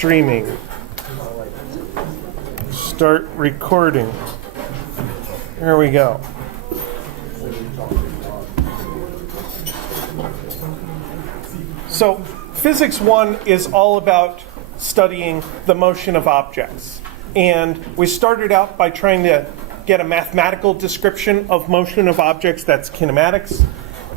streaming. Start recording. There we go. So Physics 1 is all about studying the motion of objects. And we started out by trying to get a mathematical description of motion of objects, that's kinematics.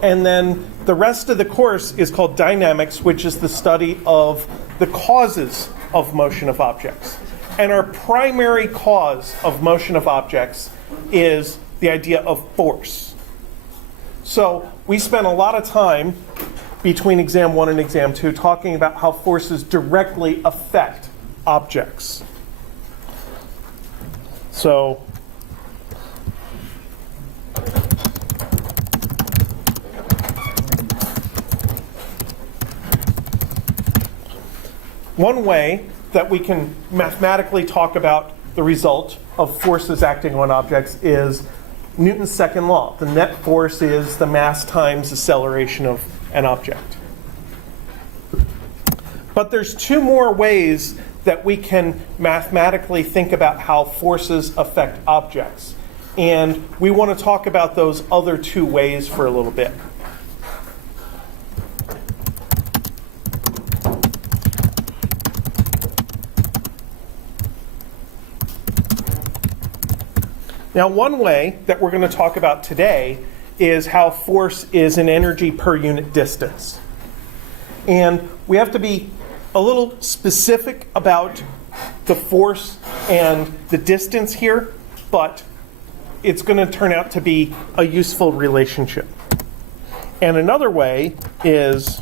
And then the rest of the course is called dynamics, which is the study of the causes of motion of objects. And our primary cause of motion of objects is the idea of force. So we spent a lot of time between exam 1 and exam 2 talking about how forces directly affect objects. So one way that we can mathematically talk about the result of forces acting on objects is Newton's second law. The net force is the mass times acceleration of an object. But there's two more ways that we can mathematically think about how forces affect objects. And we want to talk about those other two ways for a little bit. Now, one way that we're going to talk about today is how force is an energy per unit distance. And we have to be a little specific about the force and the distance here, but it's going to turn out to be a useful relationship. And another way is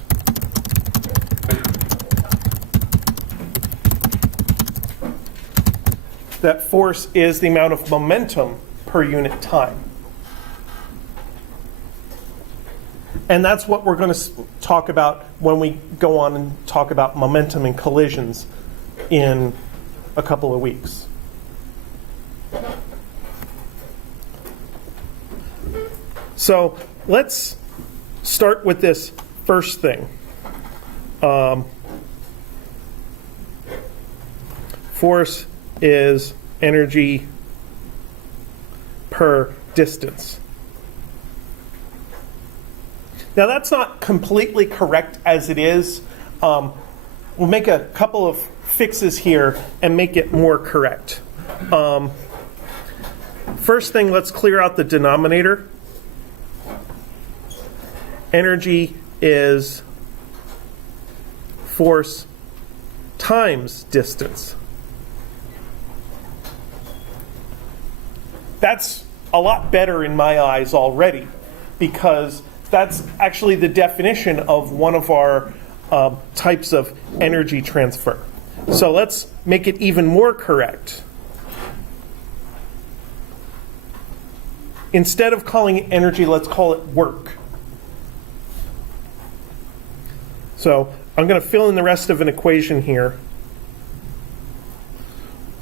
that force is the amount of momentum per unit time. And that's what we're going to talk about when we go on and talk about momentum and collisions in a couple of weeks. So let's start with this first thing. Force is energy per distance. Now that's not completely correct as it is. We'll make a couple of fixes here and make it more correct. First thing, let's clear out the denominator. Energy is force times distance. That's a lot better in my eyes already, because that's actually the definition of one of our types of energy transfer. So let's make it even more correct. Instead of calling it energy, let's call it work. So I'm going to fill in the rest of an equation here.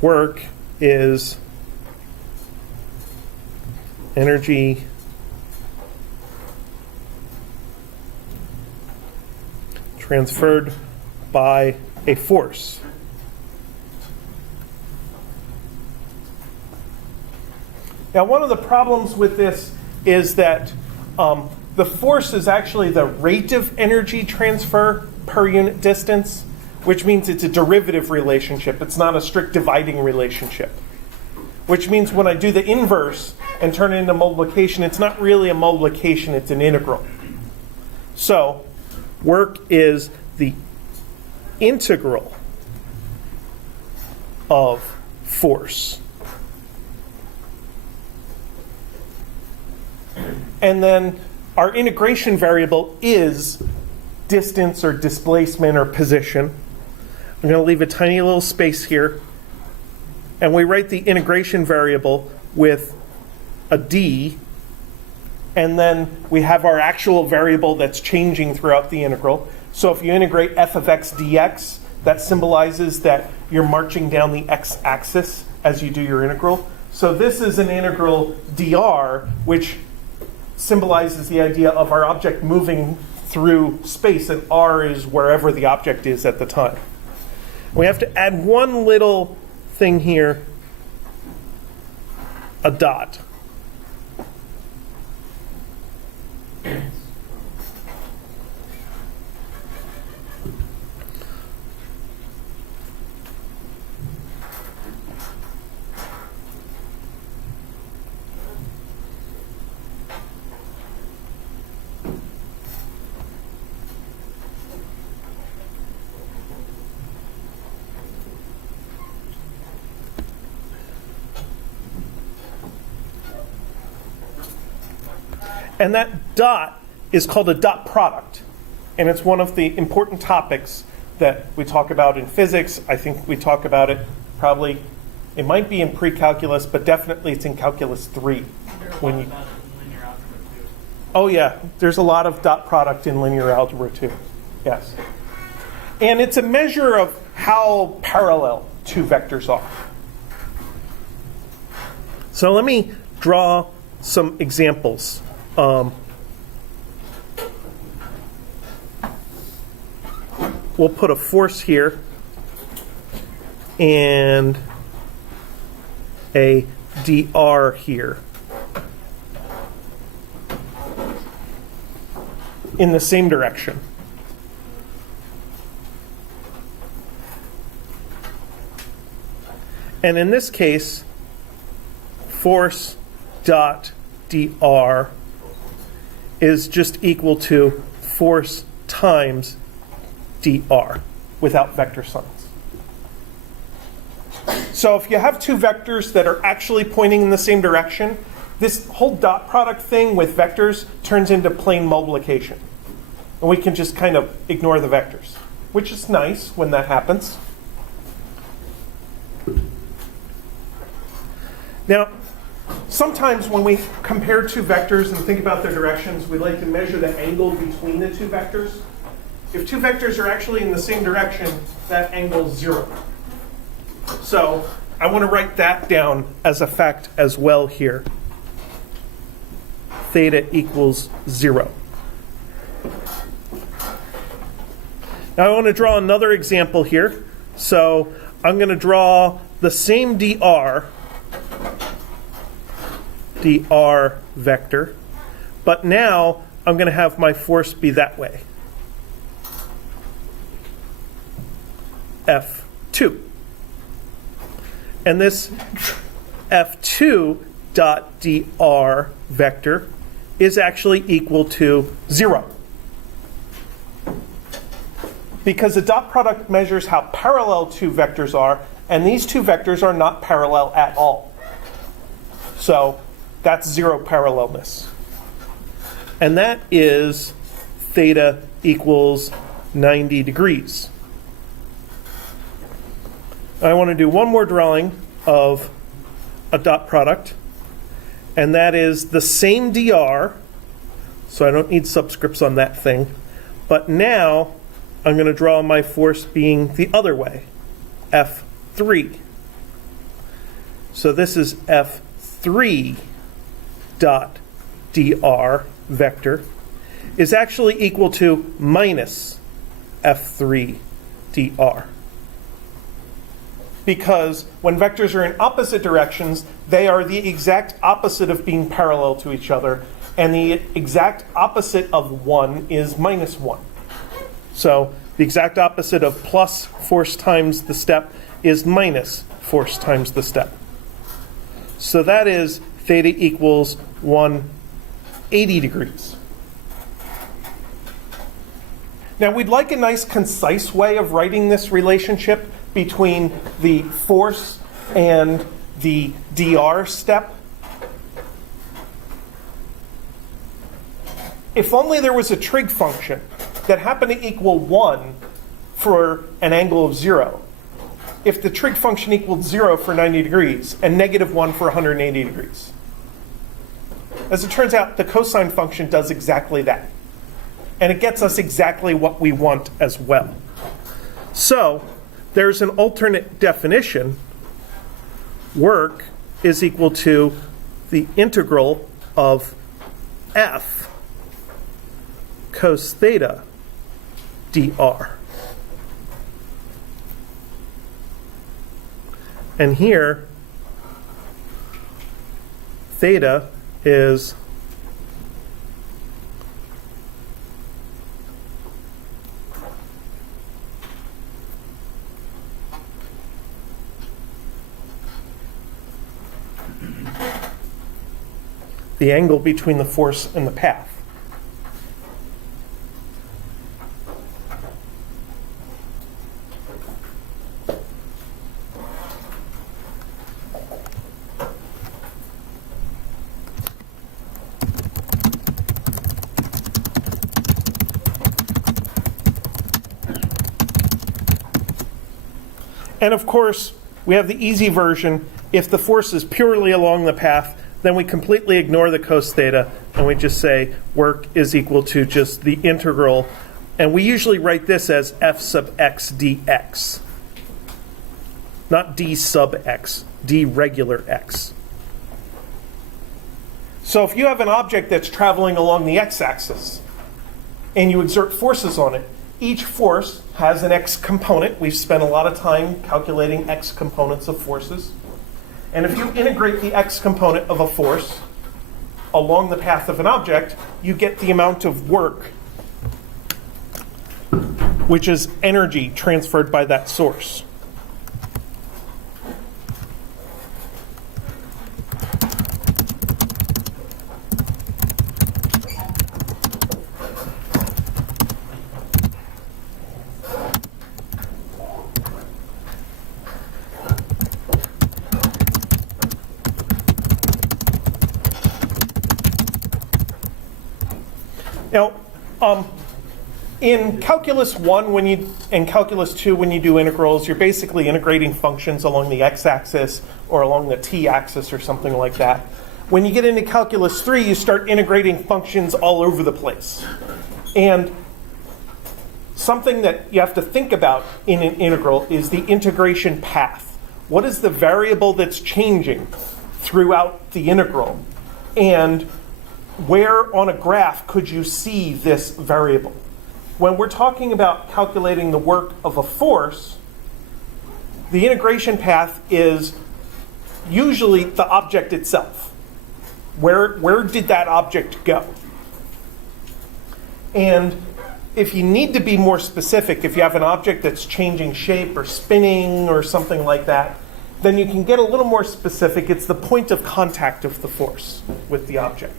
Work is energy transferred by a force. Now, one of the problems with this is that the force is actually the rate of energy transfer per unit distance, which means it's a derivative relationship. It's not a strict dividing relationship. Which means when I do the inverse and turn it into multiplication, it's not really a multiplication, it's an integral. So, work is the integral of force. And then our integration variable is distance or displacement or position. I'm going to leave a tiny little space here. And we write the integration variable with a d, and then we have our actual variable that's changing throughout the integral. So if you integrate f of x dx, that symbolizes that you're marching down the x-axis as you do your integral. So this is an integral dr, which symbolizes the idea of our object moving through space, and r is wherever the object is at the time. We have to add one little thing here, a dot. And that dot is called a dot product. And it's one of the important topics that we talk about in physics. I think we talk about it probably, it might be in pre-calculus, but definitely it's in calculus 3. When you, oh yeah, there's a lot of dot product in linear algebra too. Yes. And it's a measure of how parallel two vectors are. So let me draw some examples. We'll put a force here and a dr here in the same direction. And in this case, force dot dr is just equal to force times dr without vector signs. So if you have two vectors that are actually pointing in the same direction, this whole dot product thing with vectors turns into plain multiplication. And we can just kind of ignore the vectors, which is nice when that happens. Now, sometimes when we compare two vectors and think about their directions, we like to measure the angle between the two vectors. If two vectors are actually in the same direction, that angle is 0. So I want to write that down as a fact as well here. Theta equals 0. Now I want to draw another example here. So I'm going to draw the same dr vector, but now I'm going to have my force be that way. F2. And this F2 dot dr vector is actually equal to 0. Because the dot product measures how parallel two vectors are, and these two vectors are not parallel at all. So that's 0 parallelness. And that is theta equals 90 degrees. I want to do one more drawing of a dot product, and that is the same dr, so I don't need subscripts on that thing, but now I'm going to draw my force being the other way, F3. So this is F3 dot dr vector is actually equal to minus F3 dr. Because when vectors are in opposite directions, they are the exact opposite of being parallel to each other, and the exact opposite of 1 is minus 1. So the exact opposite of plus force times the step is minus force times the step. So that is theta equals 180 degrees. Now we'd like a nice concise way of writing this relationship between the force and the dr step. If only there was a trig function that happened to equal 1 for an angle of 0. If the trig function equaled 0 for 90 degrees and negative 1 for 180 degrees. As it turns out, the cosine function does exactly that. And it gets us exactly what we want as well. So there's an alternate definition. Work is equal to the integral of f cos theta dr. And here, theta is the angle between the force and the path. And of course, we have the easy version. If the force is purely along the path, then we completely ignore the cos theta, and we just say work is equal to just the integral. And we usually write this as f sub x dx. Not d sub x, d regular x. So if you have an object that's traveling along the x-axis, and you exert forces on it, each force has an x component. We've spent a lot of time calculating x components of forces. And if you integrate the x component of a force along the path of an object, you get the amount of work, which is energy transferred by that source. Now, in Calculus 1 and Calculus 2, when you do integrals, you're basically integrating functions along the x-axis or along the t-axis or something like that. When you get into Calculus 3, you start integrating functions all over the place. And something that you have to think about in an integral is the integration path. What is the variable that's changing throughout the integral? And where on a graph could you see this variable? When we're talking about calculating the work of a force, the integration path is usually the object itself. Where did that object go? And if you need to be more specific, if you have an object that's changing shape or spinning or something like that, then you can get a little more specific. It's the point of contact of the force with the object.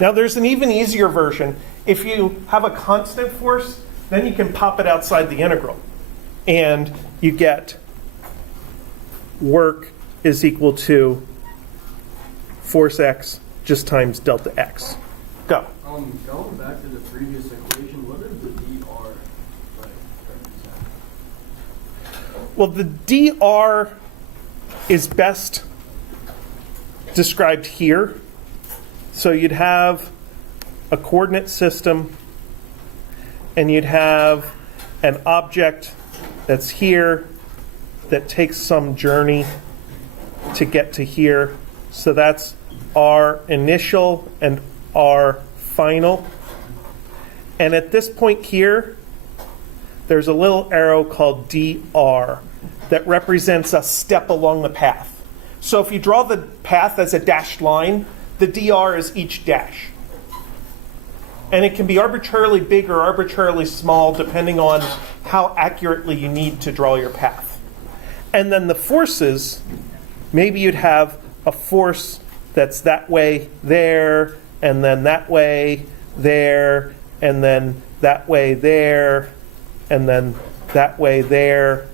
Now there's an even easier version. If you have a constant force, then you can pop it outside the integral. And you get work is equal to force x just times delta x. Go. Going back to the previous equation, what does the dr represent? Well, the dr is best described here. So you'd have a coordinate system, and you'd have an object that's here that takes some journey to get to here. So that's our initial and our final. And at this point here, there's a little arrow called dr that represents a step along the path. So if you draw the path as a dashed line, the dr is each dash. And it can be arbitrarily big or arbitrarily small depending on how accurately you need to draw your path. And then the forces, maybe you'd have a force that's that way there, and then that way there, and then that way there, and then that way there.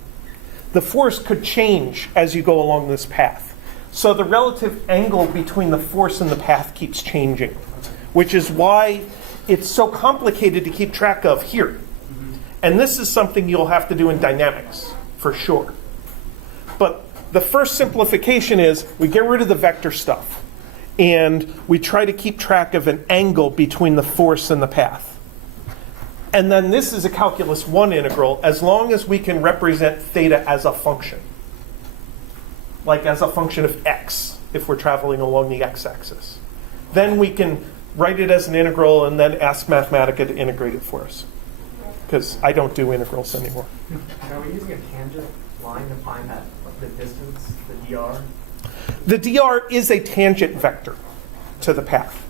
The force could change as you go along this path. So the relative angle between the force and the path keeps changing, which is why it's so complicated to keep track of here. And this is something you'll have to do in dynamics, for sure. But the first simplification is we get rid of the vector stuff, and we try to keep track of an angle between the force and the path. And then this is a calculus 1 integral as long as we can represent theta as a function. like as a function of x, if we're traveling along the x-axis. Then we can write it as an integral and then ask Mathematica to integrate it for us. Because I don't do integrals anymore. Are we using a tangent line to find that the distance, the dr? The dr is a tangent vector to the path.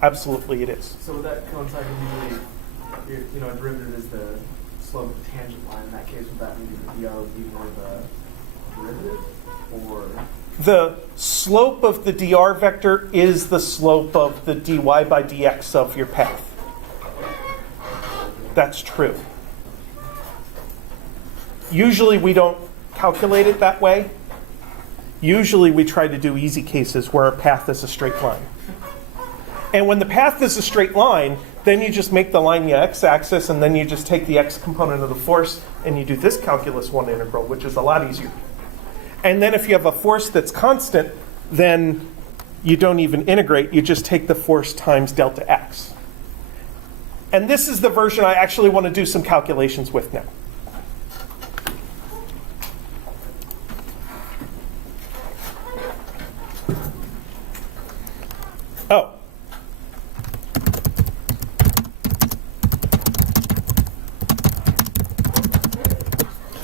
Absolutely, it is. So would that coincide with a derivative is the slope of the tangent line? In that case, would that mean the dr would be more the derivative, or? The slope of the dr vector is the slope of the dy by dx of your path. That's true. Usually we don't calculate it that way. Usually we try to do easy cases where a path is a straight line. And when the path is a straight line, then you just make the line the x-axis, and then you just take the x component of the force, and you do this calculus 1 integral, which is a lot easier. And then if you have a force that's constant, then you don't even integrate. You just take the force times delta x. And this is the version I actually want to do some calculations with now. Oh.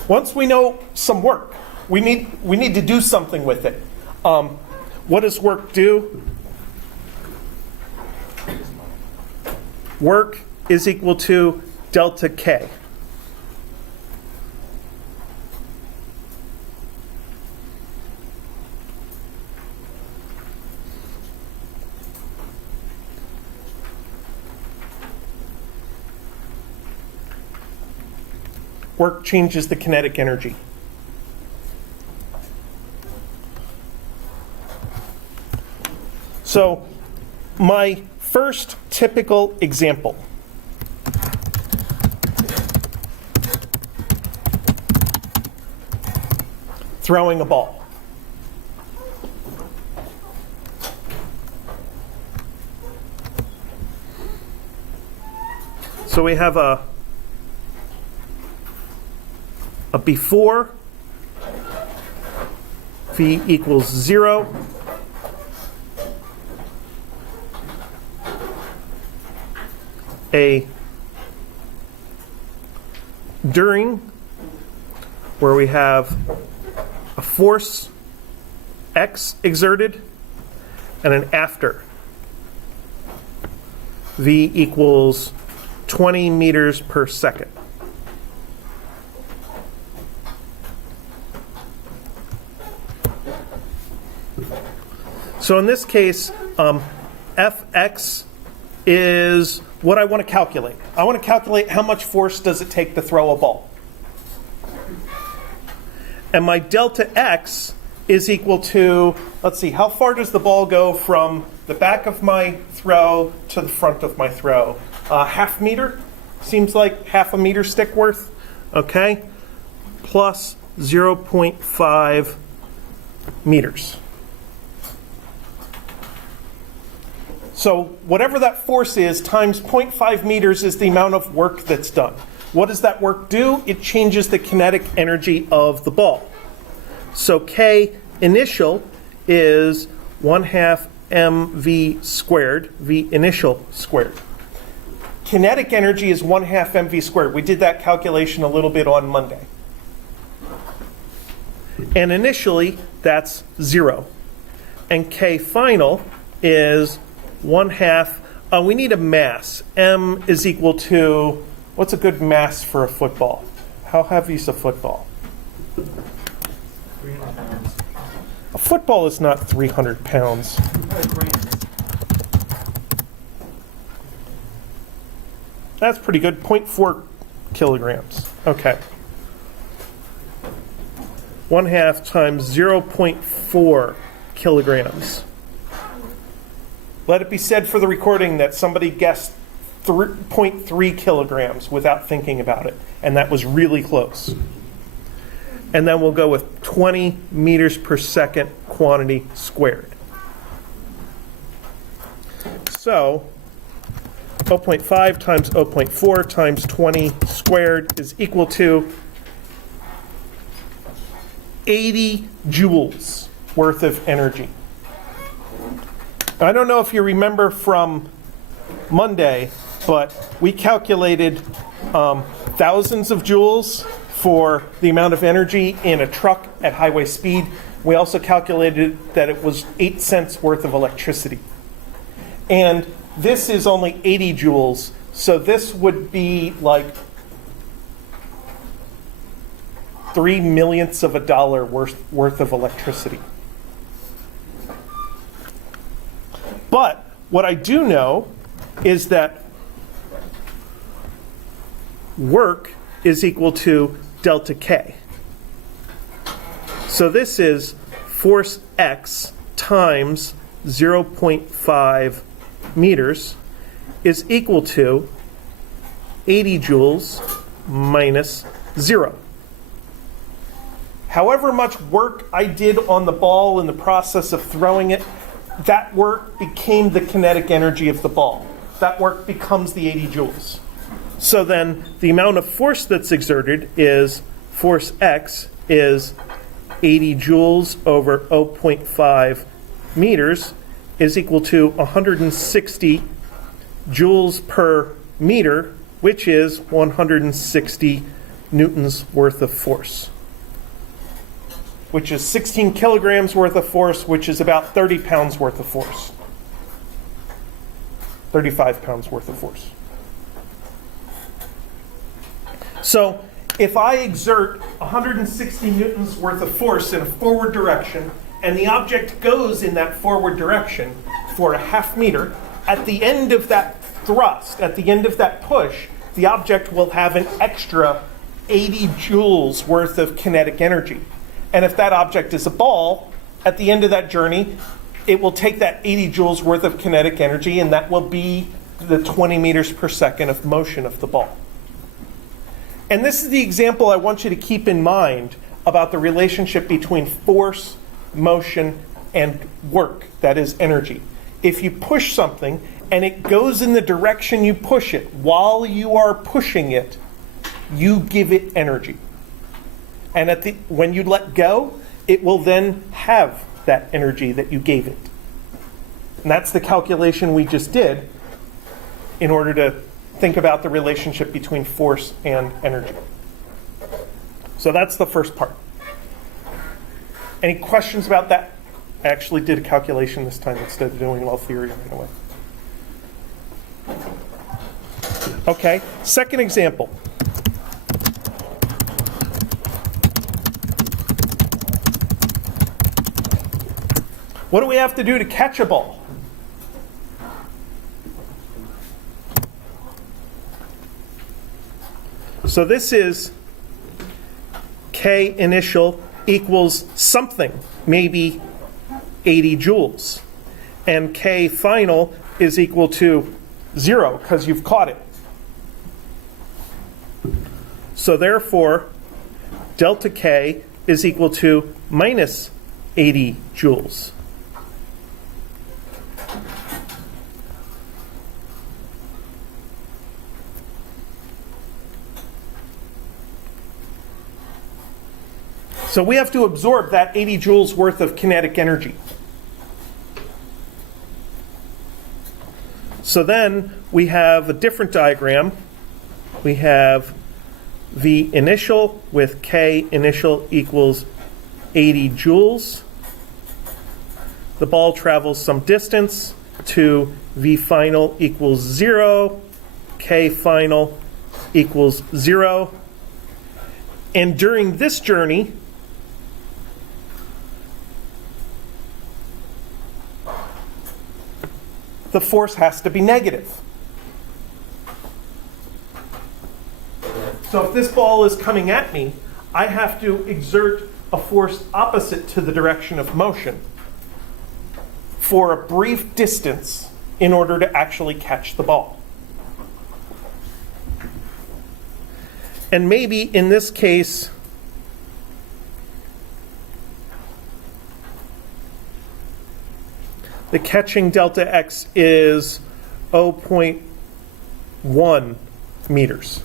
Once we know some work, we need to do something with it. What does work do? Work is equal to delta K. Work changes the kinetic energy. So, my first typical example. Throwing a ball. So we have a before, v equals 0. A during, where we have a force x exerted, and an after, v equals 20 meters per second. So in this case, Fx is what I want to calculate. I want to calculate how much force does it take to throw a ball. And my delta x is equal to, let's see, how far does the ball go from the back of my throw to the front of my throw? Half meter? Seems like half a meter stick worth. Okay? Plus 0.5 meters. So whatever that force is times 0.5 meters is the amount of work that's done. What does that work do? It changes the kinetic energy of the ball. So K initial is 1/2 mv squared, v initial squared. Kinetic energy is 1/2 mv squared. We did that calculation a little bit on Monday. And initially, that's 0. And K final is 1/2. We need a mass. M is equal to, what's a good mass for a football? How heavy is a football? 300 pounds. A football is not 300 pounds. That's pretty good. 0.4 kilograms. Okay. 1/2 times 0.4 kilograms. Let it be said for the recording that somebody guessed 0.3 kilograms without thinking about it, and that was really close. And then we'll go with 20 meters per second quantity squared. So 0.5 times 0.4 times 20 squared is equal to 80 joules worth of energy. I don't know if you remember from Monday, but we calculated thousands of joules for the amount of energy in a truck at highway speed. We also calculated that it was 8 cents worth of electricity. And this is only 80 joules, so this would be like 3 millionths of a dollar worth of electricity. But what I do know is that work is equal to delta K. So this is force X times 0.5 meters is equal to 80 joules minus 0. However much work I did on the ball in the process of throwing it, that work became the kinetic energy of the ball. That work becomes the 80 joules. So then the amount of force that's exerted is force X is 80 joules over 0.5 meters is equal to 160 joules per meter, which is 160 newtons worth of force, which is 16 kilograms worth of force, which is about 30 pounds worth of force. 35 pounds worth of force. So if I exert 160 newtons worth of force in a forward direction, and the object goes in that forward direction for a half meter, at the end of that thrust, at the end of that push, the object will have an extra 80 joules worth of kinetic energy. And if that object is a ball, at the end of that journey, it will take that 80 joules worth of kinetic energy, and that will be the 20 meters per second of motion of the ball. And this is the example I want you to keep in mind about the relationship between force, motion, and work, that is energy. If you push something and it goes in the direction you push it, while you are pushing it, you give it energy. And when you let go, it will then have that energy that you gave it. And that's the calculation we just did in order to think about the relationship between force and energy. So that's the first part. Any questions about that? I actually did a calculation this time instead of doing all theory right away. Okay, second example. What do we have to do to catch a ball? So this is K initial equals something, maybe 80 joules. And K final is equal to 0 because you've caught it. So therefore, delta K is equal to minus 80 joules. So we have to absorb that 80 joules worth of kinetic energy. So then we have a different diagram. We have V initial with K initial equals 80 joules. The ball travels some distance to V final equals 0, K final equals 0. And during this journey, the force has to be negative. So if this ball is coming at me, I have to exert a force opposite to the direction of motion for a brief distance in order to actually catch the ball. And maybe in this case, the catching delta X is 0.1 meters.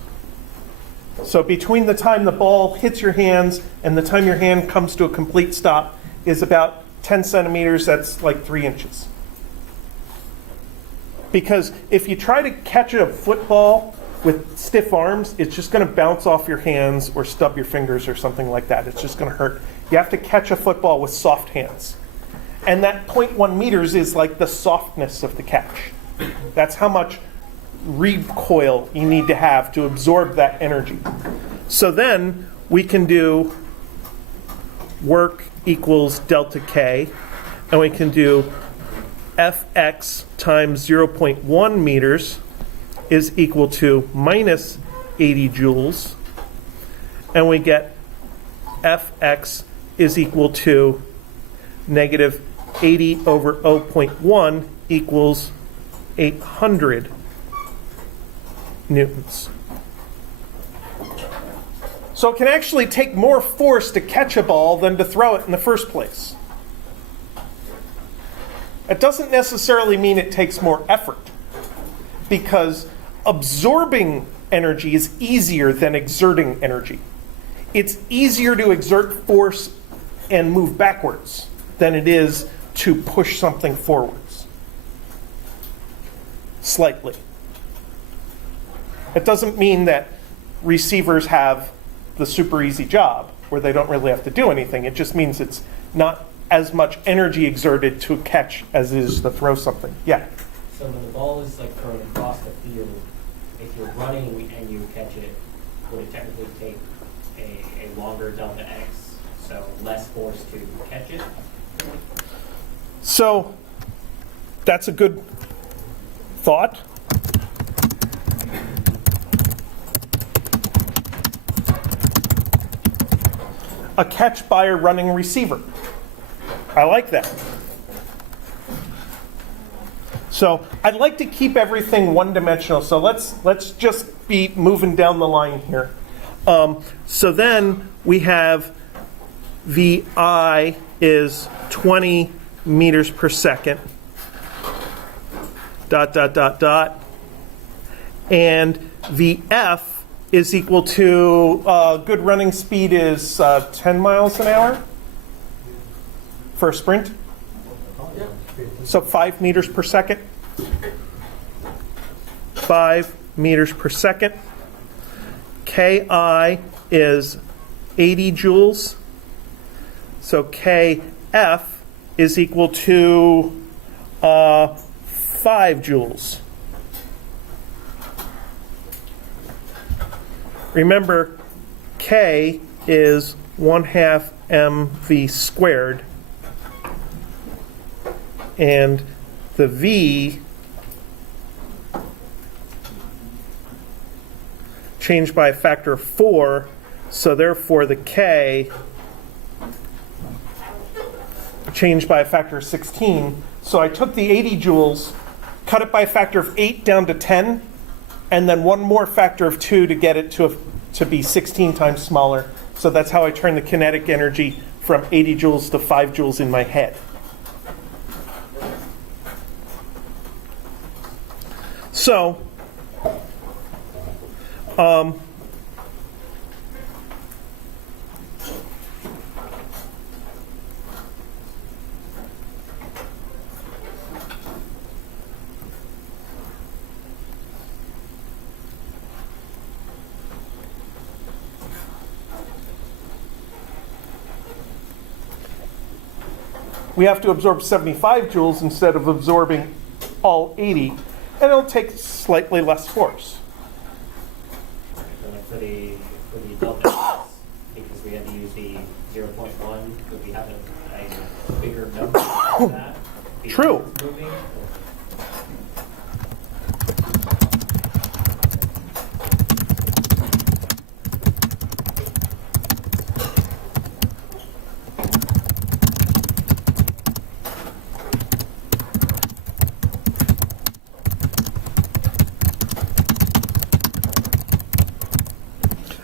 So between the time the ball hits your hands and the time your hand comes to a complete stop is about 10 centimeters, that's like 3 inches. Because if you try to catch a football with stiff arms, it's just going to bounce off your hands or stub your fingers or something like that. It's just going to hurt. You have to catch a football with soft hands. And that 0.1 meters is like the softness of the catch. That's how much recoil you need to have to absorb that energy. So then we can do work equals delta K, and we can do Fx times 0.1 meters is equal to minus 80 joules, and we get Fx is equal to negative 80 over 0.1 equals 800 newtons. So it can actually take more force to catch a ball than to throw it in the first place. It doesn't necessarily mean it takes more effort, because absorbing energy is easier than exerting energy. It's easier to exert force and move backwards than it is to push something forwards. Slightly. It doesn't mean that receivers have the super easy job where they don't really have to do anything. It just means it's not as much energy exerted to catch as it is to throw something. Yeah? So when the ball is like thrown across the field, if you're running and you catch it, would it technically take a longer delta X, so less force to catch it? So that's a good thought. A catch by a running receiver. I like that. So I'd like to keep everything one-dimensional. So let's just be moving down the line here. So then we have VI is 20 meters per second. Dot, dot, dot, dot. And VF is equal to, good running speed is 10 miles an hour for a sprint. So 5 meters per second. 5 meters per second. Ki is 80 joules. So Kf is equal to 5 joules. Remember, K is 1/2 mv squared, and the V changed by a factor of 4, so therefore the K changed by a factor of 16. So I took the 80 joules, cut it by a factor of 8 down to 10, and then one more factor of 2 to get it to be 16 times smaller. So that's how I turn the kinetic energy from 80 joules to 5 joules in my head. So, we have to absorb 75 joules instead of absorbing all 80, and it'll take slightly less force. For the delta X, because we had to use the 0.1, could we have a bigger number than that? True. Moving?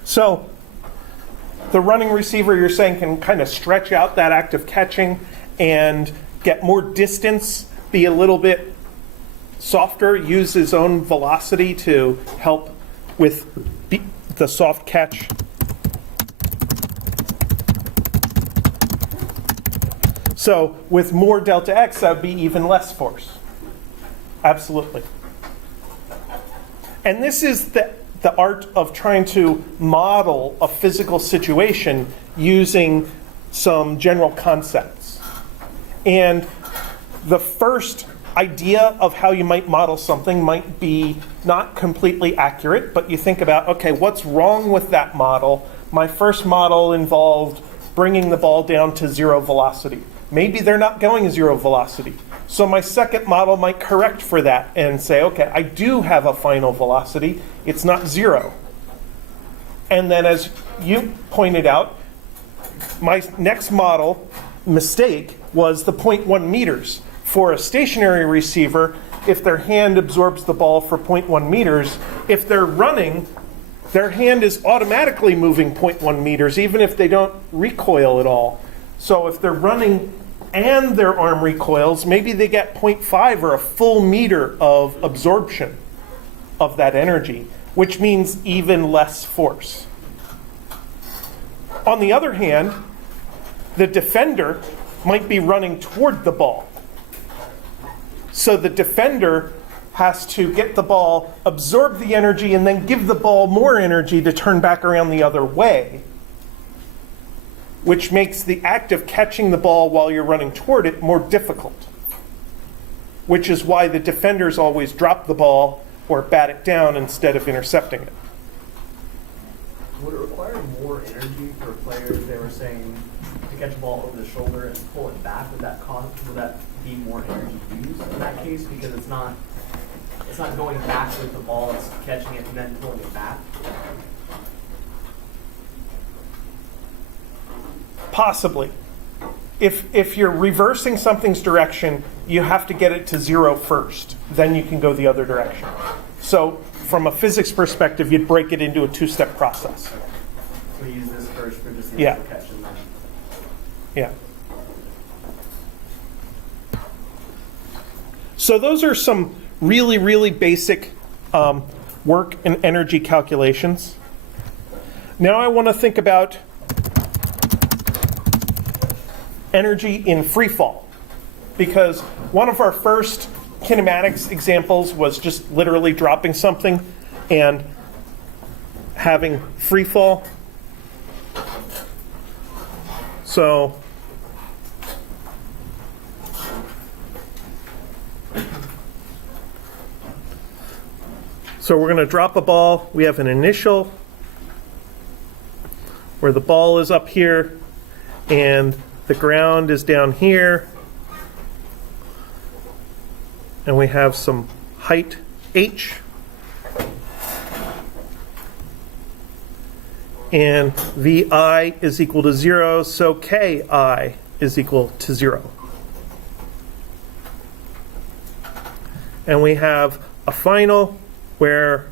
So the running receiver, you're saying, can kind of stretch out that act of catching and get more distance, be a little bit softer, use his own velocity to help with the soft catch. So with more delta x, that would be even less force. Absolutely. And this is the art of trying to model a physical situation using some general concepts. And the first idea of how you might model something might be not completely accurate, but you think about, okay, what's wrong with that model? My first model involved bringing the ball down to 0 velocity. Maybe they're not going 0 velocity. So my second model might correct for that and say, okay, I do have a final velocity. It's not 0. And then as you pointed out, my next model mistake was the 0.1 meters. For a stationary receiver, if their hand absorbs the ball for 0.1 meters, if they're running, their hand is automatically moving 0.1 meters, even if they don't recoil at all. So if they're running and their arm recoils, maybe they get 0.5 or a full meter of absorption of that energy, which means even less force. On the other hand, the defender might be running toward the ball. So the defender has to get the ball, absorb the energy, and then give the ball more energy to turn back around the other way, which makes the act of catching the ball while you're running toward it more difficult, which is why the defenders always drop the ball or bat it down instead of intercepting it. Would it require more energy for players, they were saying, to catch a ball over the shoulder and pull it back? Would that be more energy used in that case? Because it's not going back with the ball, it's catching it and then pulling it back. Possibly. If you're reversing something's direction, you have to get it to 0 first. Then you can go the other direction. So from a physics perspective, you'd break it into a 2-step process. So we use this first for just the Yeah. actual catch and then... Yeah. So those are some really, really basic work and energy calculations. Now I want to think about energy in free fall, because one of our first kinematics examples was just literally dropping something and having free fall. So we're going to drop a ball. We have an initial where the ball is up here and the ground is down here. And we have some height h. And vi is equal to 0, so ki is equal to 0. And we have a final where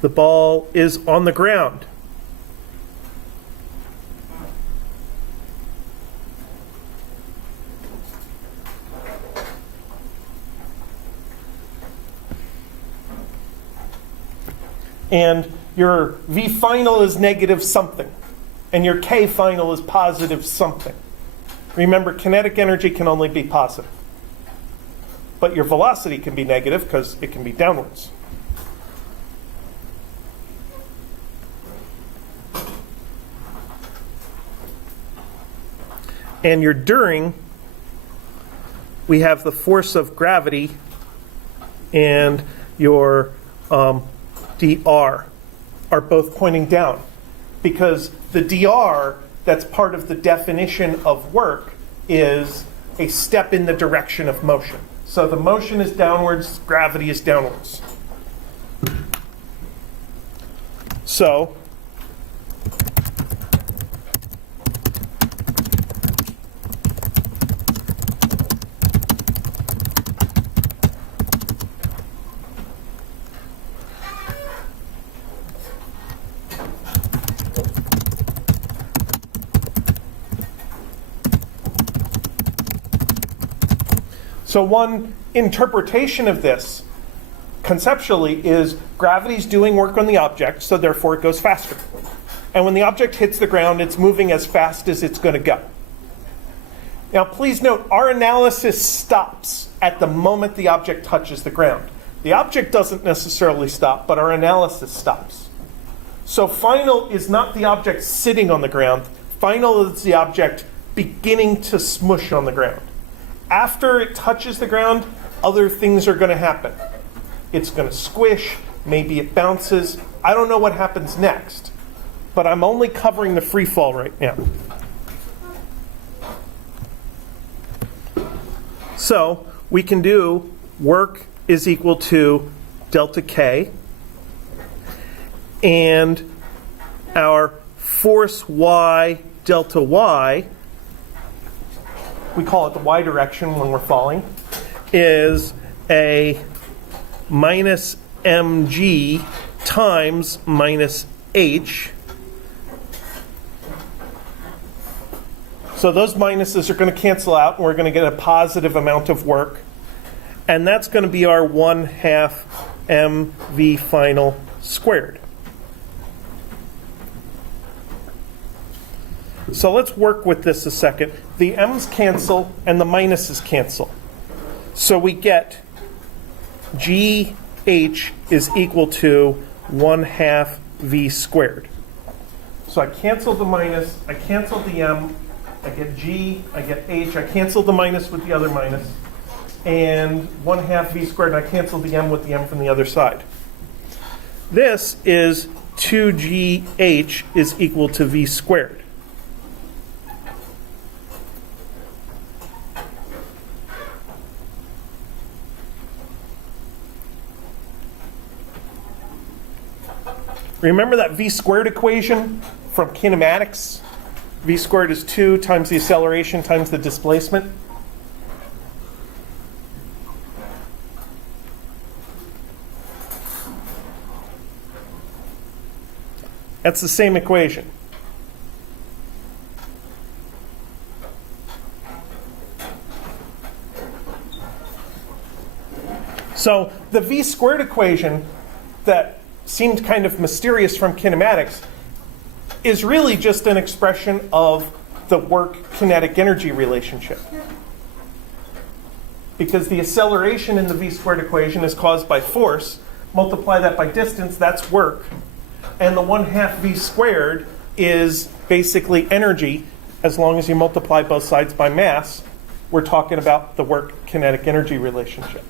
the ball is on the ground. And your V final is negative something, and your K final is positive something. Remember, kinetic energy can only be positive. But your velocity can be negative because it can be downwards. And your during, we have the force of gravity and your dr are both pointing down, because the dr that's part of the definition of work is a step in the direction of motion. So the motion is downwards, gravity is downwards. So one interpretation of this conceptually is gravity's doing work on the object, so therefore it goes faster. And when the object hits the ground, it's moving as fast as it's going to go. Now, please note, our analysis stops at the moment the object touches the ground. The object doesn't necessarily stop, but our analysis stops. So final is not the object sitting on the ground. Final is the object beginning to smush on the ground. After it touches the ground, other things are going to happen. It's going to squish, maybe it bounces. I don't know what happens next, but I'm only covering the free fall right now. So we can do work is equal to delta K, and our force Y delta Y, we call it the Y direction when we're falling, is a minus mg times minus h. So those minuses are going to cancel out, and we're going to get a positive amount of work. And that's going to be our 1/2 mv final squared. So let's work with this a second. The m's cancel and the minuses cancel. So we get gh is equal to 1/2 v squared. So I cancel the minus, I cancel the m, I get g, I get h, I cancel the minus with the other minus, and 1/2 v squared, and I cancel the m with the m from the other side. This is 2gh is equal to v squared. Remember that v squared equation from kinematics? V squared is 2 times the acceleration times the displacement. That's the same equation. So the v squared equation that seemed kind of mysterious from kinematics is really just an expression of the work-kinetic energy relationship. Because the acceleration in the v squared equation is caused by force. Multiply that by distance, that's work. And the 1/2 v squared is basically energy. As long as you multiply both sides by mass, we're talking about the work-kinetic energy relationship.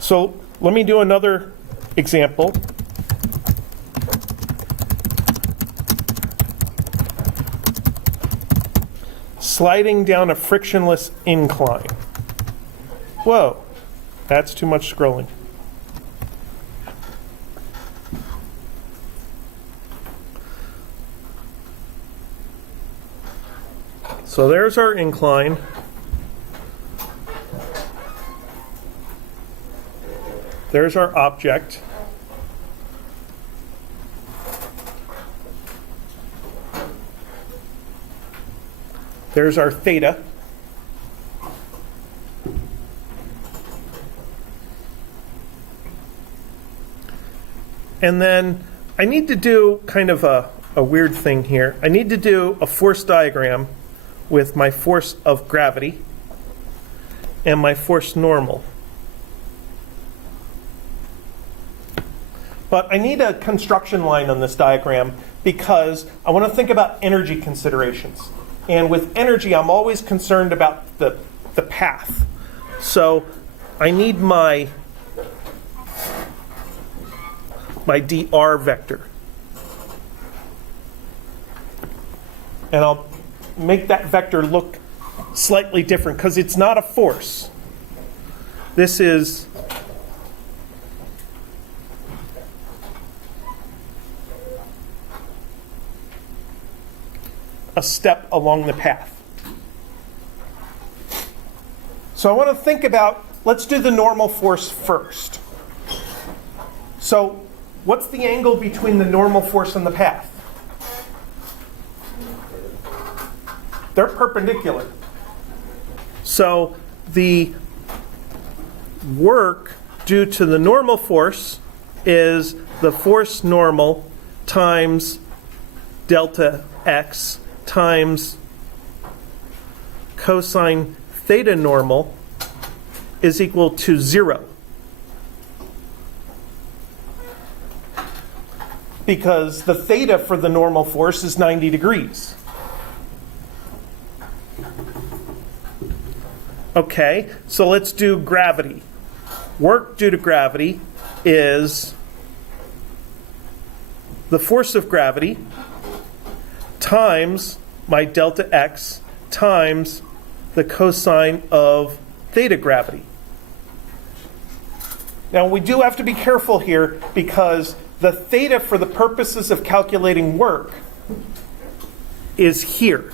So let me do another example. Sliding down a frictionless incline. Whoa, that's too much scrolling. So there's our incline. There's our object. There's our theta. And then I need to do kind of a weird thing here. I need to do a force diagram with my force of gravity and my force normal. But I need a construction line on this diagram because I want to think about energy considerations. And with energy, I'm always concerned about the path. So I need my dr vector. And I'll make that vector look slightly different because it's not a force. This is a step along the path. So I want to think about, let's do the normal force first. So what's the angle between the normal force and the path? They're perpendicular. So the work due to the normal force is the force normal times delta x times cosine theta normal is equal to 0. Because the theta for the normal force is 90 degrees. Okay, so let's do gravity. Work due to gravity is the force of gravity times my delta x times the cosine of theta gravity. Now we do have to be careful here because the theta for the purposes of calculating work is here.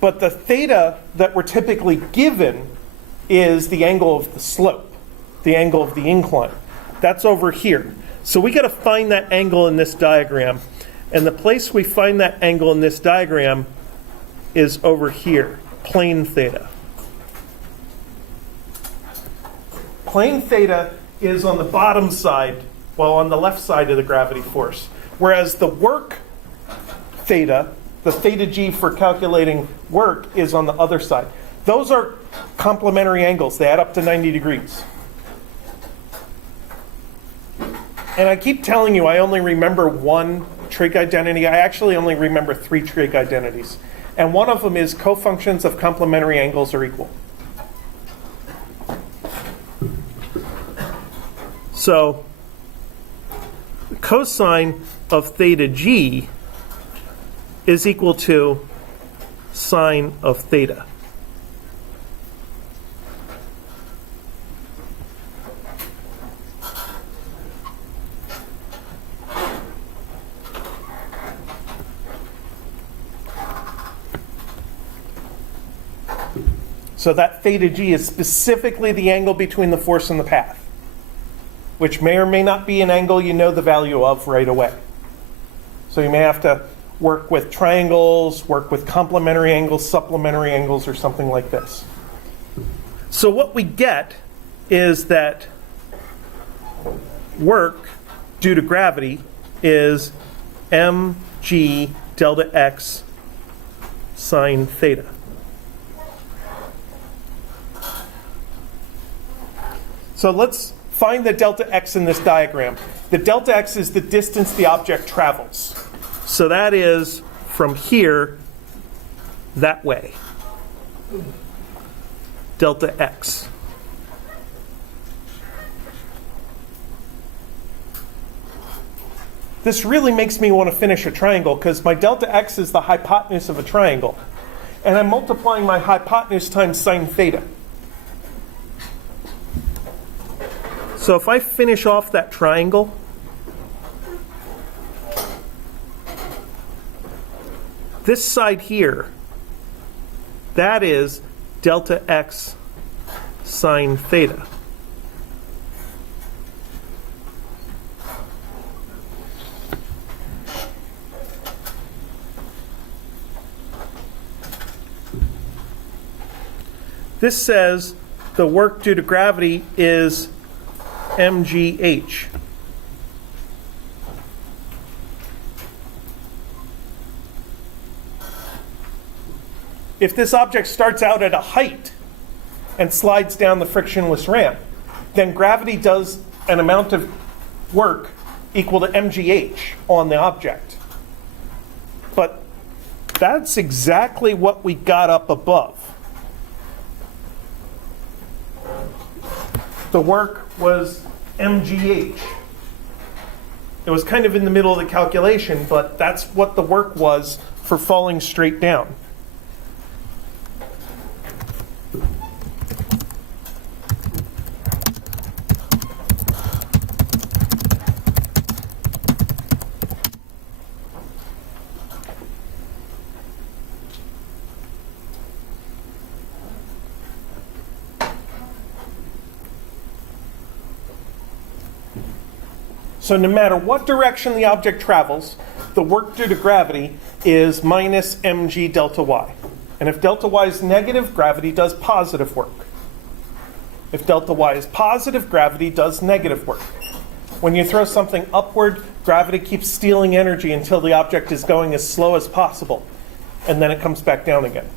But the theta that we're typically given is the angle of the slope, the angle of the incline. That's over here. So we got to find that angle in this diagram. And the place we find that angle in this diagram is over here, plane theta. Plane theta is on the bottom side, well, on the left side of the gravity force. Whereas the work theta, the theta g for calculating work, is on the other side. Those are complementary angles. They add up to 90 degrees. And I keep telling you I only remember one trig identity. I actually only remember 3 trig identities. And one of them is cofunctions of complementary angles are equal. So cosine of theta g is equal to sine of theta. So that theta g is specifically the angle between the force and the path, which may or may not be an angle you know the value of right away. So you may have to work with triangles, work with complementary angles, supplementary angles, or something like this. So what we get is that work due to gravity is mg delta x sine theta. So let's find the delta x in this diagram. The delta x is the distance the object travels. So that is from here that way. Delta x. This really makes me want to finish a triangle because my delta x is the hypotenuse of a triangle. And I'm multiplying my hypotenuse times sine theta. So if I finish off that triangle, this side here, that is delta x sine theta. This says the work due to gravity is mgh. If this object starts out at a height and slides down the frictionless ramp, then gravity does an amount of work equal to mgh on the object. But that's exactly what we got up above. The work was mgh. It was kind of in the middle of the calculation, but that's what the work was for falling straight down. So no matter what direction the object travels, the work due to gravity is minus mg delta y. And if delta y is negative, gravity does positive work. If delta y is positive, gravity does negative work. When you throw something upward, gravity keeps stealing energy until the object is going as slow as possible, and then it comes back down again.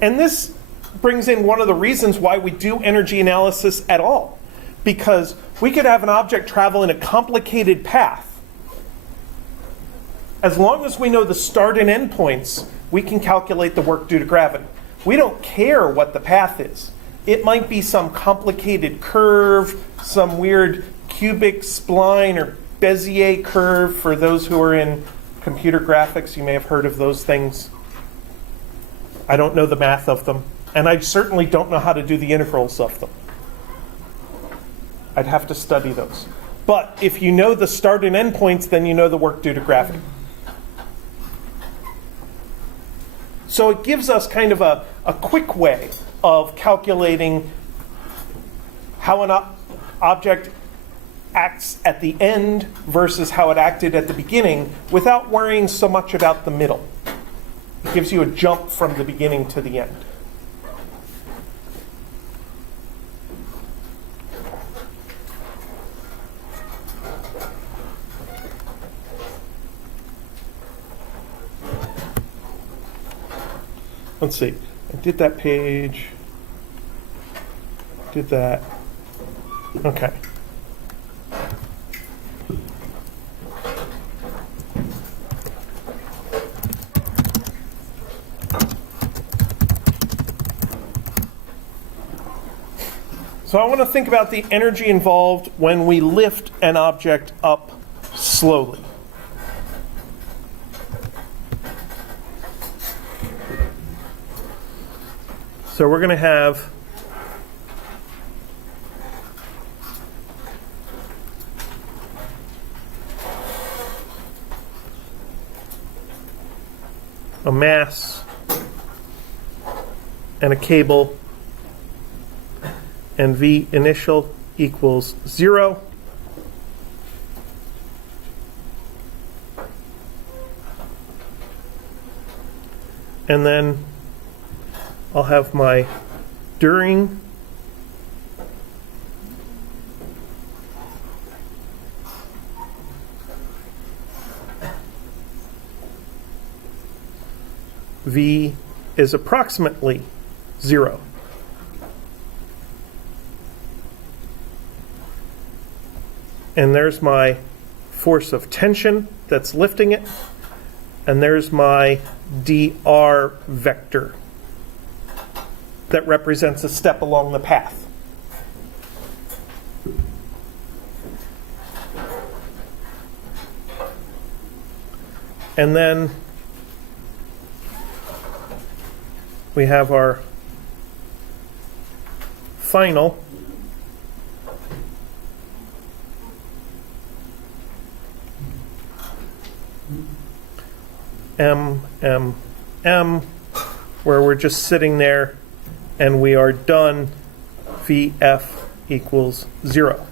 And this brings in one of the reasons why we do energy analysis at all. Because we could have an object travel in a complicated path. As long as we know the start and end points, we can calculate the work due to gravity. We don't care what the path is. It might be some complicated curve, some weird cubic spline or Bezier curve. For those who are in computer graphics, you may have heard of those things. I don't know the math of them, and I certainly don't know how to do the integrals of them. I'd have to study those. But if you know the start and end points, then you know the work due to gravity. So it gives us kind of a quick way of calculating how an object acts at the end versus how it acted at the beginning without worrying so much about the middle. It gives you a jump from the beginning to the end. Let's see. I did that page. Did that. Okay. So I want to think about the energy involved when we lift an object up slowly. So we're going to have a mass and a cable, and V initial equals 0. And then I'll have my during V is approximately 0. And there's my force of tension that's lifting it. And there's my dr vector that represents a step along the path. And then we have our final M, where we're just sitting there and we are done, Vf equals 0.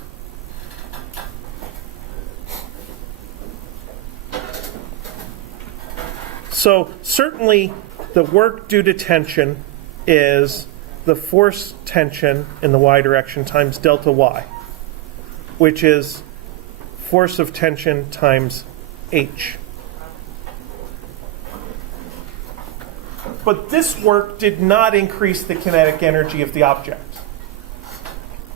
So certainly the work due to tension is the force tension in the y direction times delta y, which is force of tension times h. But this work did not increase the kinetic energy of the object.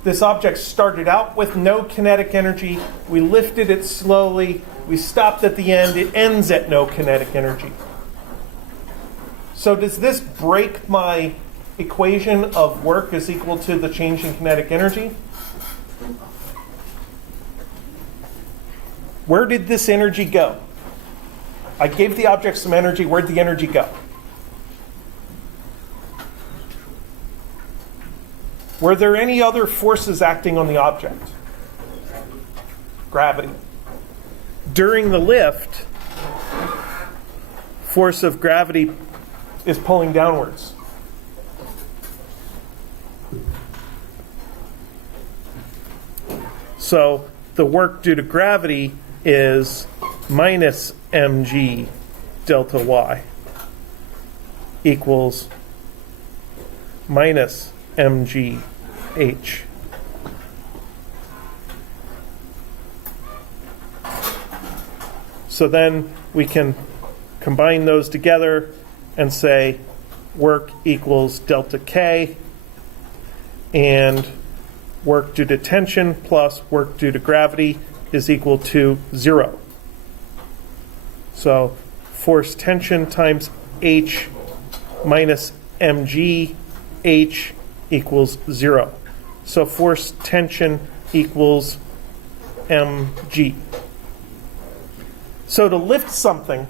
This object started out with no kinetic energy. We lifted it slowly. We stopped at the end. It ends at no kinetic energy. So does this break my equation of work is equal to the change in kinetic energy? Where did this energy go? I gave the object some energy. Where'd the energy go? Were there any other forces acting on the object? Gravity. During the lift, force of gravity is pulling downwards. So the work due to gravity is minus mg delta y equals minus mg h. So then we can combine those together and say work equals delta K, and work due to tension plus work due to gravity is equal to 0. So force tension times H minus mg H equals 0. So force tension equals mg. So to lift something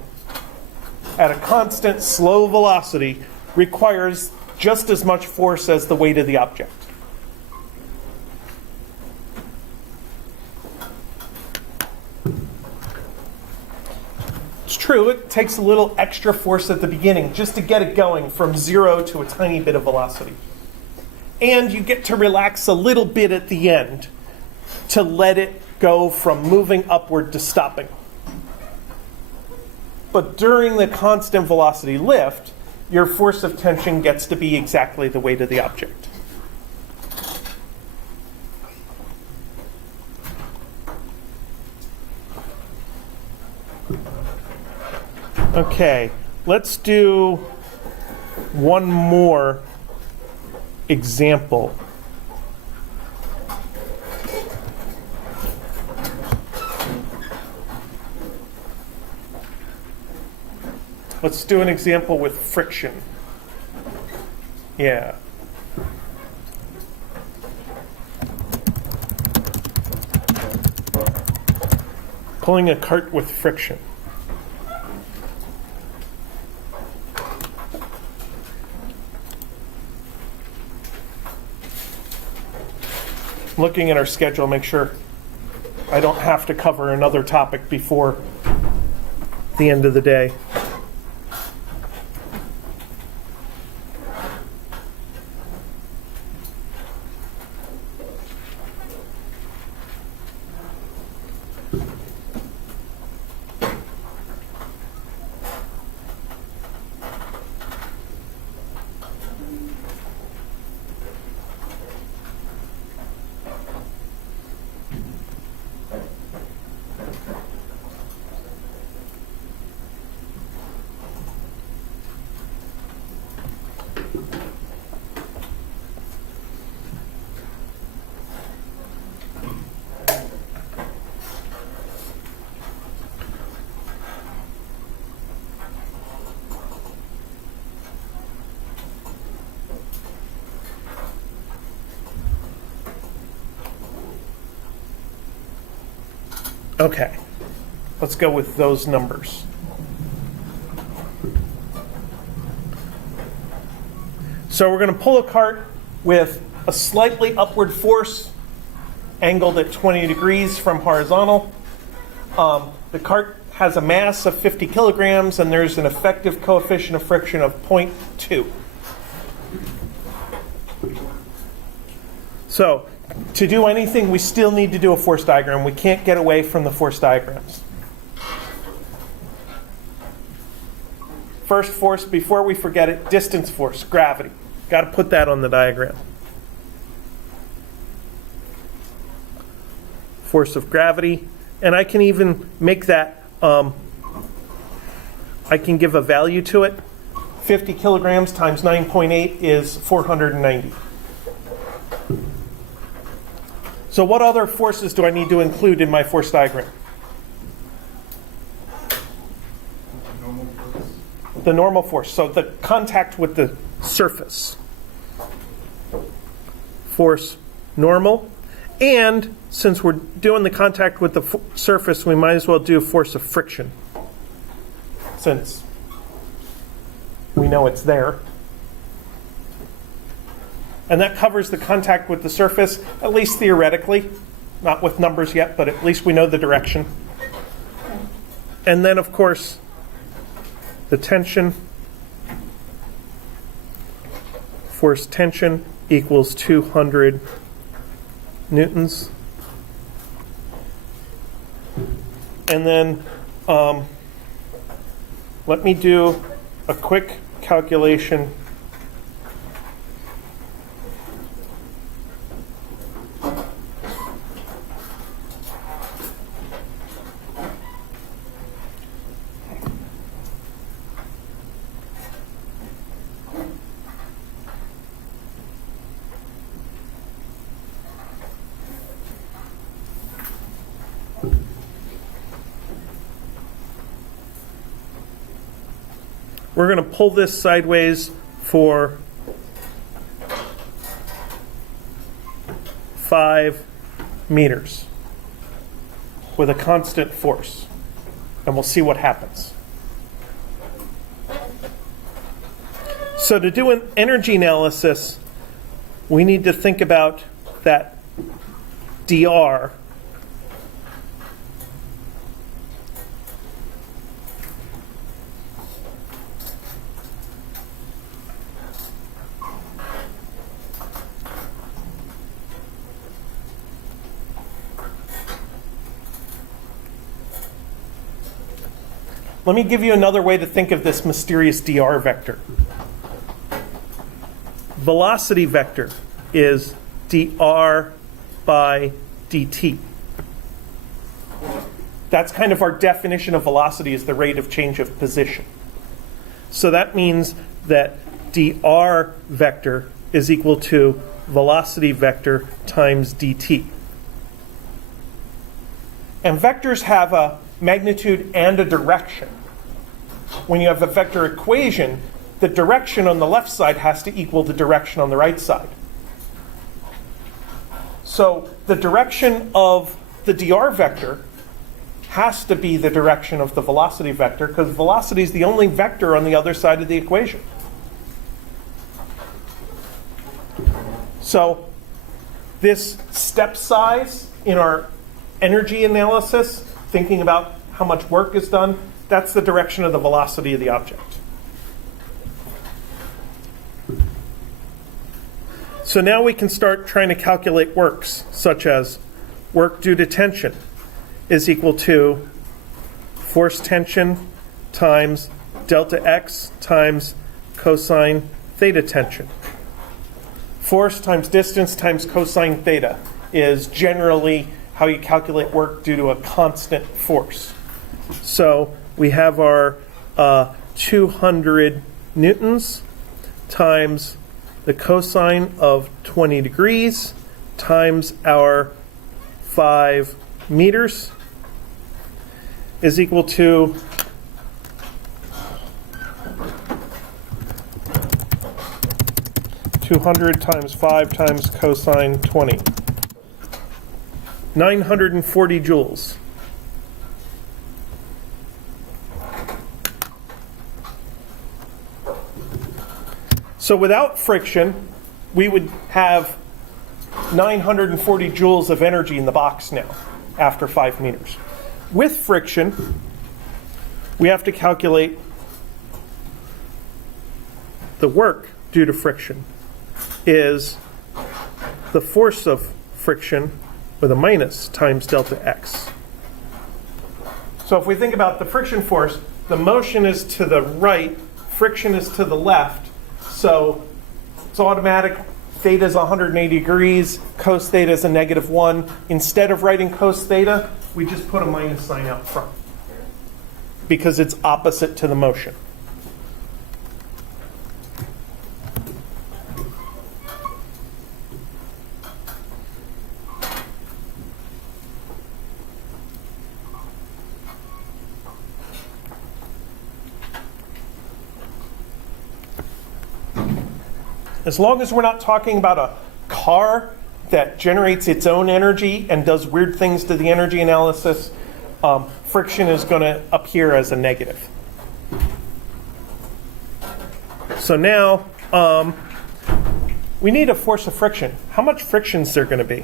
at a constant slow velocity requires just as much force as the weight of the object. It's true, it takes a little extra force at the beginning just to get it going from 0 to a tiny bit of velocity. And you get to relax a little bit at the end to let it go from moving upward to stopping. But during the constant velocity lift, your force of tension gets to be exactly the weight of the object. Okay, let's do one more example. Let's do an example with friction. Yeah. Pulling a cart with friction. Looking at our schedule, make sure I don't have to cover another topic before the end of the day. Okay, let's go with those numbers. So we're going to pull a cart with a slightly upward force, angled at 20 degrees from horizontal. The cart has a mass of 50 kilograms, and there's an effective coefficient of friction of 0.2. So to do anything, we still need to do a force diagram. We can't get away from the force diagrams. First force, before we forget it, distance force, gravity. Got to put that on the diagram. Force of gravity. And I can even make that, I can give a value to it. 50 kilograms times 9.8 is 490. So what other forces do I need to include in my force diagram? Normal force. The normal force, so the contact with the surface. Force normal. And since we're doing the contact with the surface, we might as well do a force of friction. since we know it's there. And that covers the contact with the surface, at least theoretically. Not with numbers yet, but at least we know the direction. And then, of course, the tension, force tension equals 200 newtons. And then let me do a quick calculation. We're going to pull this sideways for 5 meters with a constant force, and we'll see what happens. So to do an energy analysis, we need to think about that dr Let me give you another way to think of this mysterious dr vector. Velocity vector is dr by dt. That's kind of our definition of velocity, is the rate of change of position. So that means that dr vector is equal to velocity vector times dt. And vectors have a magnitude and a direction. When you have a vector equation, the direction on the left side has to equal the direction on the right side. So the direction of the dr vector has to be the direction of the velocity vector, because velocity is the only vector on the other side of the equation. So this step size in our energy analysis, thinking about how much work is done, that's the direction of the velocity of the object. So now we can start trying to calculate works, such as work due to tension is equal to force tension times delta x times cosine theta tension. Force times distance times cosine theta is generally how you calculate work due to a constant force. So we have our 200 newtons times the cosine of 20 degrees times our 5 meters is equal to 200 times 5 times cosine 20. 940 joules. So without friction, we would have 940 joules of energy in the box now after 5 meters. With friction, we have to calculate the work due to friction is the force of friction with a minus times delta x. So if we think about the friction force, the motion is to the right, friction is to the left, so it's automatic. Theta is 180 degrees, cos theta is a -1. Instead of writing cos theta, we just put a minus sign out front because it's opposite to the motion. As long as we're not talking about a car that generates its own energy and does weird things to the energy analysis, friction is going to appear as a negative. So now we need a force of friction. How much friction is there going to be?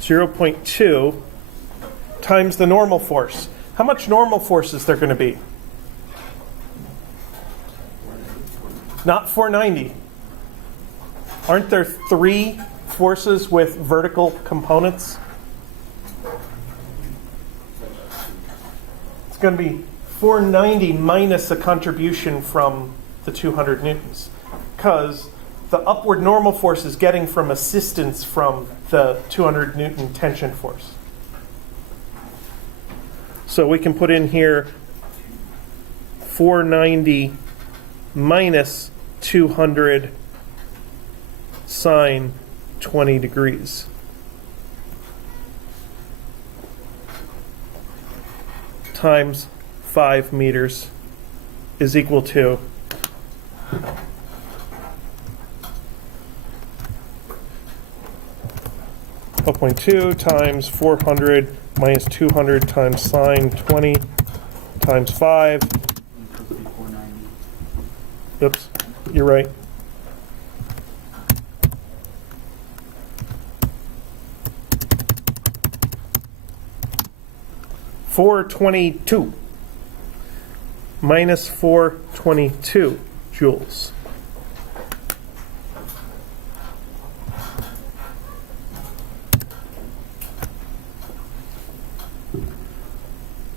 .2 times the normal force. How much normal force is there going to be? Not 490. Aren't there 3 forces with vertical components? It's going to be 490 minus a contribution from the 200 newtons, because the upward normal force is getting from assistance from the 200 newton tension force. So we can put in here 490 minus 200 sine 20 degrees. Times 5 meters is equal to 0.2 times 400 minus 200 times sine 20 times 5. Supposed to be 490. Oops, you're right. $422 minus 422 joules.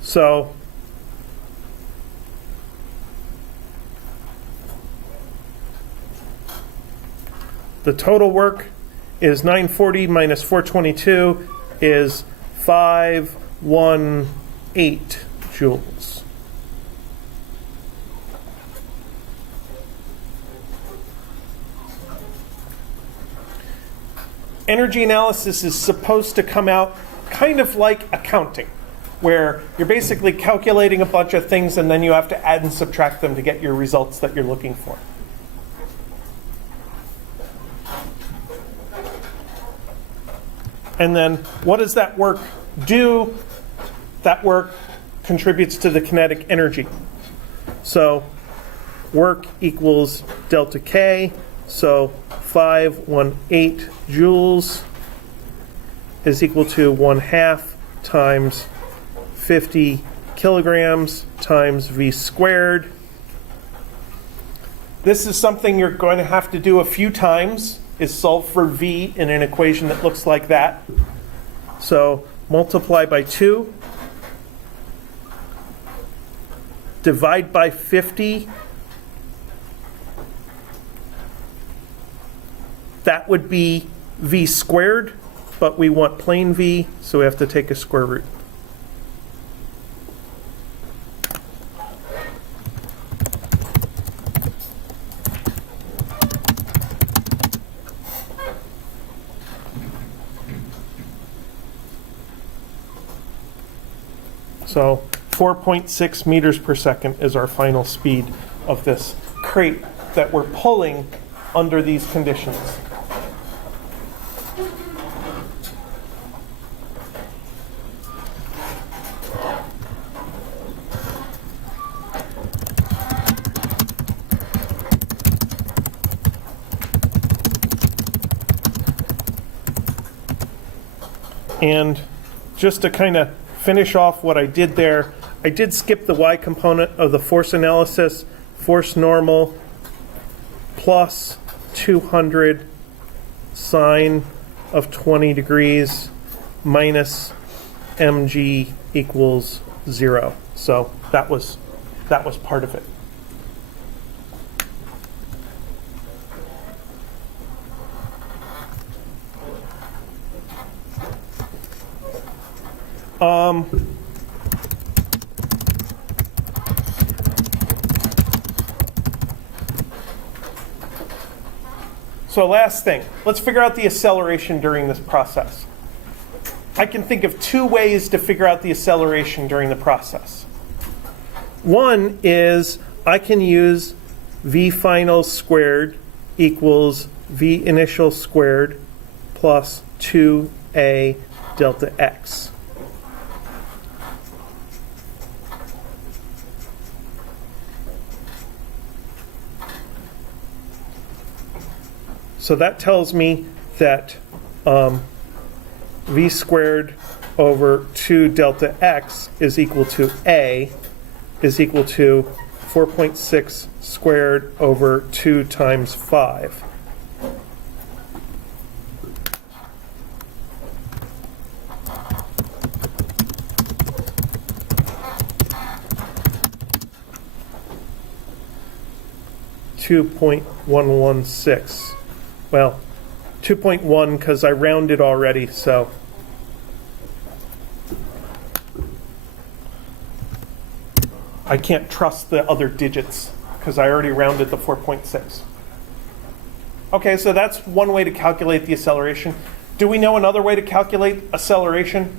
So the total work is 940 minus 422 is 518 joules. Energy analysis is supposed to come out kind of like accounting, where you're basically calculating a bunch of things and then you have to add and subtract them to get your results that you're looking for. And then what does that work do? That work contributes to the kinetic energy. So work equals delta K. So 518 joules is equal to 1/2 times 50 kilograms times V squared. This is something you're going to have to do a few times, is solve for V in an equation that looks like that. So multiply by 2, divide by 50. That would be V squared, but we want plain V, so we have to take a square root. So 4.6 meters per second is our final speed of this crate that we're pulling under these conditions. And just to kind of finish off what I did there, I did skip the y component of the force analysis. Force normal plus 200 sine of 20 degrees minus mg equals 0. So that was part of it. So last thing, let's figure out the acceleration during this process. I can think of 2 ways to figure out the acceleration during the process. One is I can use V final squared equals V initial squared plus 2A delta x. So that tells me that v squared over 2 delta x is equal to a is equal to 4.6 squared over 2 times 5. .116. Well, 2.1 because I rounded already, so. I can't trust the other digits because I already rounded the 4.6. Okay, so that's one way to calculate the acceleration. Do we know another way to calculate acceleration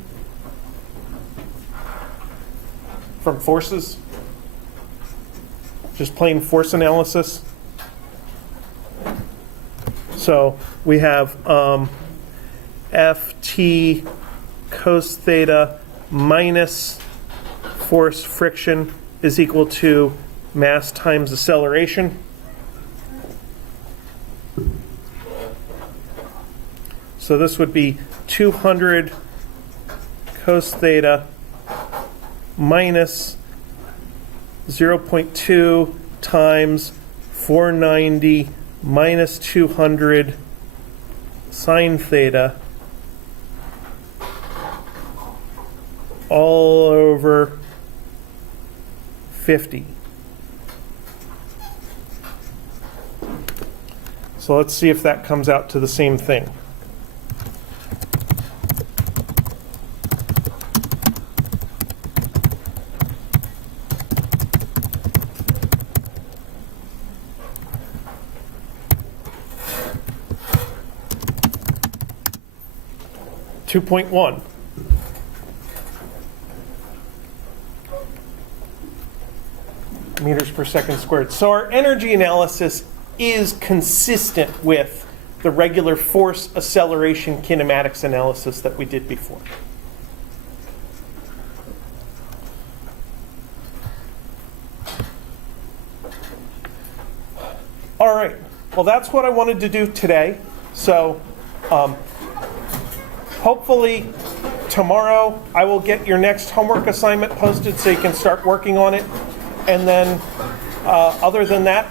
from forces? Just plain force analysis. So we have Ft cos theta minus force friction is equal to mass times acceleration. So this would be 200 cos theta minus 0.2 times 490 minus 200 sine theta all over 50. So let's see if that comes out to the same thing. .1 meters per second squared. So our energy analysis is consistent with the regular force, acceleration, kinematics analysis that we did before. All right. Well, that's what I wanted to do today. So hopefully tomorrow I will get your next homework assignment posted so you can start working on it. And then other than that,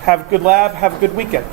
have a good lab, have a good weekend.